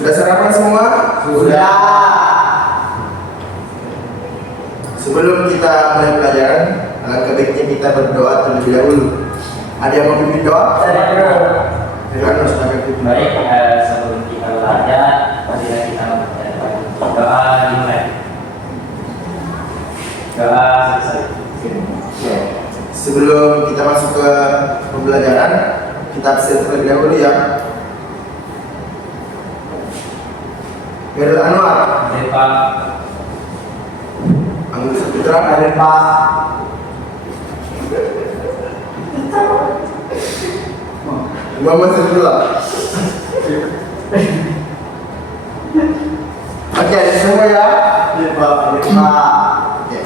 Sudah sarapan semua? Sudah. Sebelum kita mulai pelajaran, alangkah baiknya kita berdoa terlebih dahulu. Ada yang mau pimpin doa? Silakan Ustaz. Baik, sebelum kita belajar, marilah kita membacakan doa dimulai. Doa selesai. Sebelum kita masuk ke pembelajaran, kita absen terlebih dahulu ya. Khairul Anwar, Pak. Anggun Saputra, Pak. Muhammad Saifullah. Oke, ada semua ya? Pak. Oke.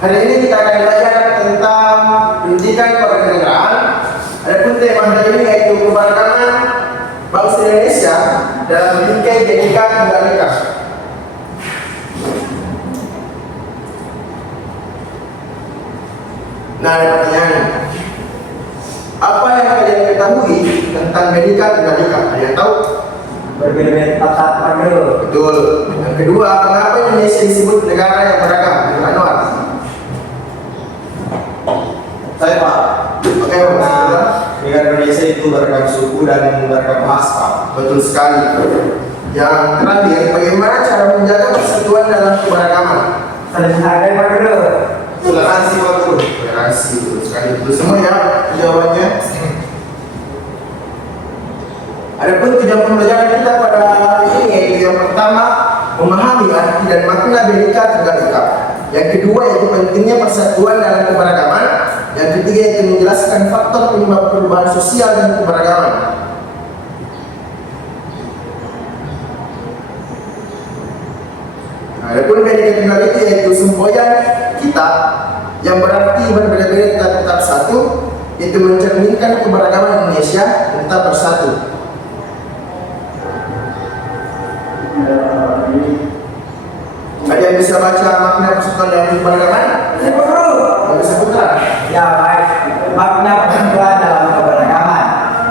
Hari ini kita akan belajar tentang pendidikan kewarganegaraan. Adapun tema hari ini yaitu keberagaman bangsa Indonesia dalam bingkai Bhinneka Tunggal Ika. Nah, ada pertanyaan. Apa yang kalian ketahui tentang Bhinneka Tunggal Ika? Ada yang tahu? Berbeda-beda tempat panggil. Betul. Yang kedua, mengapa Indonesia disebut negara yang beragam? Anwar. Saya Pak, Oke, negara Indonesia itu beragam suku dan beragam bahasa. betul sekali. Yang terakhir, bagaimana cara menjaga persatuan dalam keberagaman? Saling menghargai panggil. Toleransi Pak Guru. Toleransi, betul sekali. Betul semua ya jawabannya. Adapun tujuan pembelajaran kita pada hari ini yaitu yang pertama, memahami arti dan makna Bhinneka Tunggal Ika. Yang kedua yaitu pentingnya persatuan dalam keberagaman. Yang ketiga yaitu menjelaskan faktor penyebab perubahan sosial dan keberagaman. Adapun Bhinneka Tunggal Ika yaitu semboyan kita yang berarti berbeda-beda tetap satu, itu mencerminkan keberagaman Indonesia tetap bersatu. Ada yang bisa baca makna persatuan dalam keberagaman? Anggun Saputra. Ya baik, makna persatuan dalam keberagaman.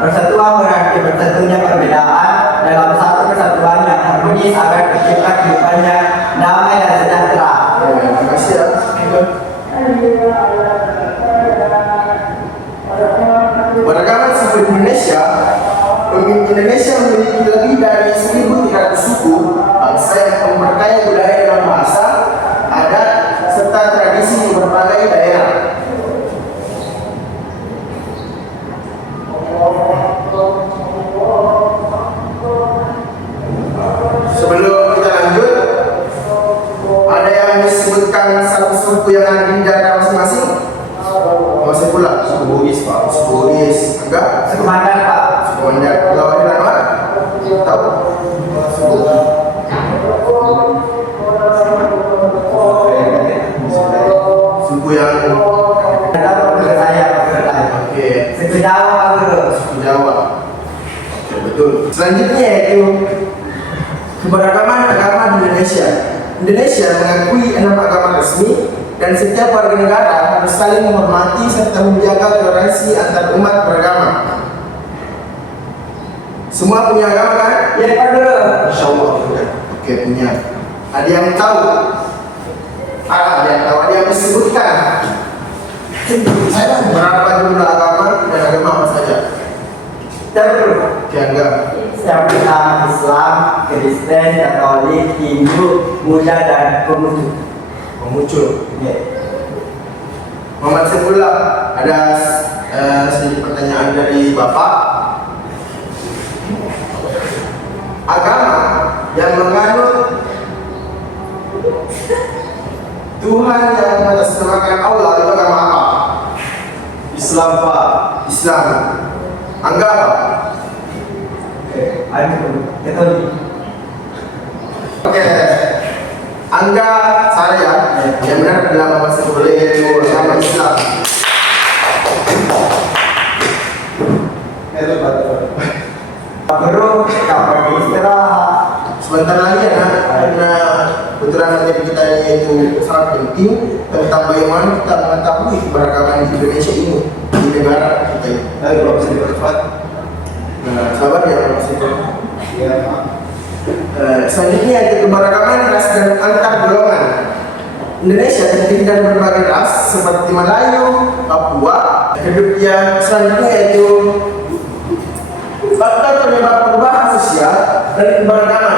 Persatuan berarti bersatunya perbedaan dalam satu kesatuan yang harmonis agar tercipta kehidupannya damai dan sejahtera. Terima kasih ya. Beragaman suku Indonesia, Indonesia memiliki lebih dari 1.300 suku, bangsa yang memperkaya budaya dan bahasa, adat, serta tradisi di berbagai daerah. Sebelum kita lanjut, ada yang disebutkan satu suku yang ada di daerah masing-masing? Masih pula suku Bugis Pak, suku Bugis enggak? Suku Mandar Pak. Suku Mandar, Pulau Adi Lama? Tahu? Suku yang oke, Suku Jawa Pak Guru. suku Jawa. Oke, betul. Selanjutnya yaitu keberagaman agama di Indonesia. Indonesia mengakui 6 agama resmi dan setiap warga negara harus saling menghormati serta menjaga toleransi antar umat beragama. Semua punya agama kan? Ya Pak Guru. Insya Allah punya. Oke, punya. Ada yang tahu? Ada yang tahu? Ada yang disebutkan? Saya berapa jumlah agama dan agama apa saja? Ya Guru. Oke, enggak. Yang pertama Islam, Kristen, Katolik, Hindu, Buddha dan Konghucu. Memuncul. Ya. Muhammad Saifullah, ada sedikit pertanyaan dari Bapak. Agama yang menganut Tuhan yang mengatasnamakan Allah itu agama apa? Islam Pak. Islam. Angga apa? Katolik. Oke. Angga saya yang benar adalah Muhammad Saifullah yaitu agama Islam. Pak Guru, kapan istirahat? sebentar lagi ya, karena kebetulan materi kita ini itu sangat penting tentang bagaimana kita mengetahui keberagaman di Indonesia ini, di negara kita ini. Ayo kalau bisa dipercepat. Nah, sabar ya Mas Eko. Iya Pak. Selanjutnya yaitu keberagaman ras dan antar golongan. Indonesia terdiri dari berbagai ras seperti Melayu, Papua. Yang selanjutnya yaitu faktor penyebab perubahan sosial dan keberagaman.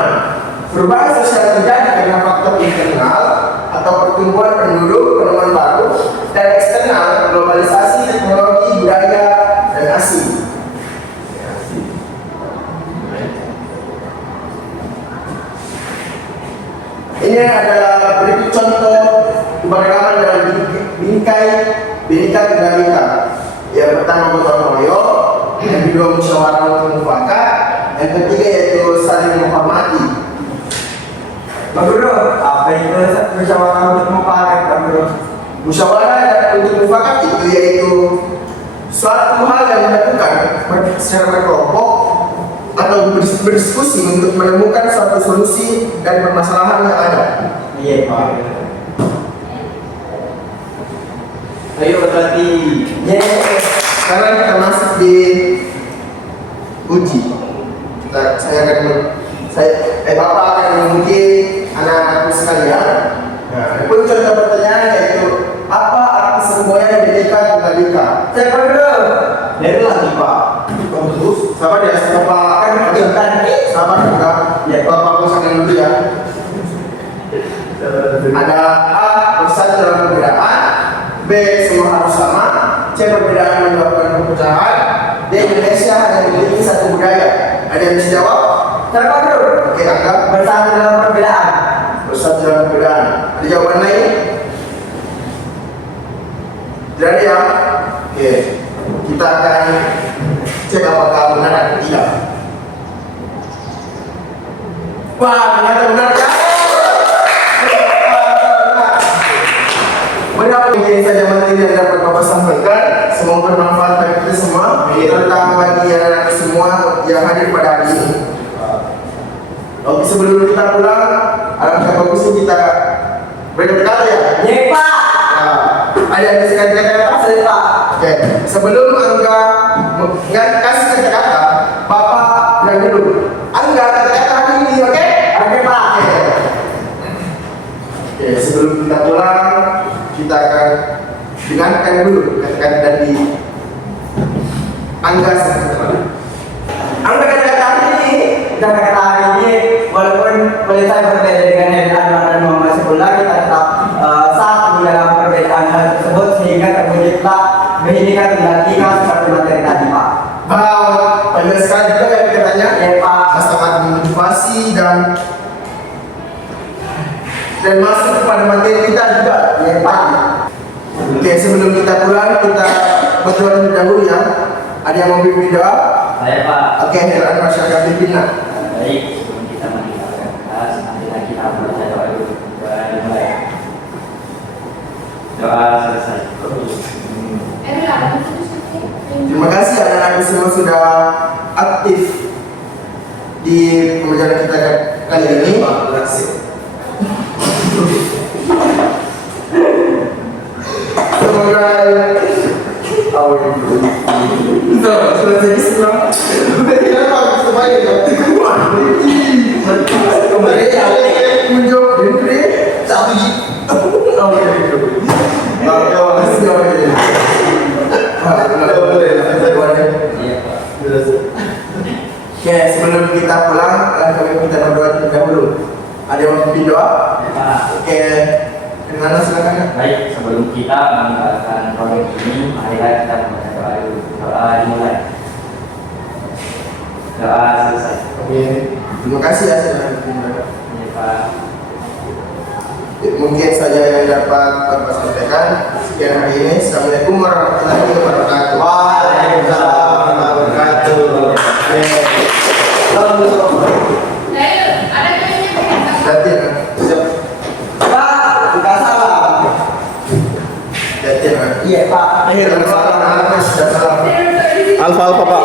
Perubahan sosial terjadi karena faktor internal atau pertumbuhan penduduk, penemuan baru, dan eksternal, globalisasi, teknologi, budaya, dan asing. Ini adalah berikut contoh keberagaman dalam bingkai Bhinneka Tunggal Ika. Yang pertama gotong royong, yang kedua musyawarah mufakat, yang ketiga yaitu saling menghormati. Pak Guru, apa itu musyawarah untuk mufakat, Pak Guru? Musyawarah dan untuk mufakat itu yaitu suatu hal yang dilakukan secara berkelompok atau berdiskusi untuk menemukan suatu solusi dari permasalahan yang ada. Iya Pak. Ayo berarti. Yes. Sekarang kita masuk di uji. Bapak akan menguji anak-anakku sekalian. Nah, pun contoh pertanyaan yaitu apa arti semboyan Bhinneka Tunggal Ika? Saya Pak Guru. Dari lagi Pak. Terus, sabar ya, Bapak kan kejutan. Sabar juga. Ya, Bapak bosankan dulu ya. Ada A, bersatu dalam perbedaan. B, semua harus sama. C, perbedaan menyebabkan perpecahan. D, Indonesia hanya memiliki satu budaya. Ada yang bisa jawab? Saya Pak Guru. Oke, Angga. Bersatu dalam perbedaan. Bersatu dalam perbedaan. Ada jawaban lain? Tidak ada ya? Oke. Kita akan cek apakah benar atau tidak. Wah, ternyata benar ya? Berapa mungkin saja materi yang dapat Bapak sampaikan. Semoga bermanfaat bagi kita semua, terutama bagi anak-anak semua yang hadir pada hari ini. Oke, sebelum kita pulang, alangkah bagusnya kita berkata ya. Iya Pak. Ada yang bisa kata-kata? Saya Pak. Oke, sebelum Angga kasih kata-kata, Bapak bilang dulu. Angga kata-kata hari ini, oke? Oke Pak. Oke, sebelum kita pulang, kita akan dengarkan dulu kata-kata dari Angga sebentar. Angga kata-kata hari ini. Kata-kata hari ini, walaupun boleh saya berbeda dengan Heri Anwar dan Muhammad Saifullah, kita tetap satu dalam perbedaan hal tersebut sehingga terwujudlah Bhinneka Tunggal Ika seperti materi tadi Pak. Wow, banyak sekali juga yang katanya. Ya Pak. Sangat memotivasi dan masuk kepada materi kita juga. Ya Pak. Oke, sebelum kita pulang, kita berdoa terlebih dahulu ya. Ada yang mau bimbing doa? Saya Pak. Oke, heran masyarakat Filipina. Baik, sebelum kita meninggalkan kelas, nantilah kita membaca doa dulu. Doa dimulai. Doa selesai. Terima kasih anak-anak semua sudah aktif di pembelajaran kita kali ini. Semoga selesai Islam. Kenapa supaya kembali menjawab ini satu Oke, sebelum kita pulang, kita berdoa terlebih dahulu. Ada yang mau bimbing doa? Oke, gimana silakan. Baik, sebelum kita meninggalkan proyek ini, marilah kita membaca doa dulu. Doa dimulai. Doa selesai. Oke, terima kasih ya sudah bimbing. Ya Pak. Mungkin saja yang dapat Bapak sampaikan. Sekian hari ini. Assalamualaikum warahmatullahi wabarakatuh. Waalaikumsalam warahmatullahi wabarakatuh. Jatin, Pak, buka salam. jatin. Iya Pak. Akhir salam, sudah salam. Alfa Pak.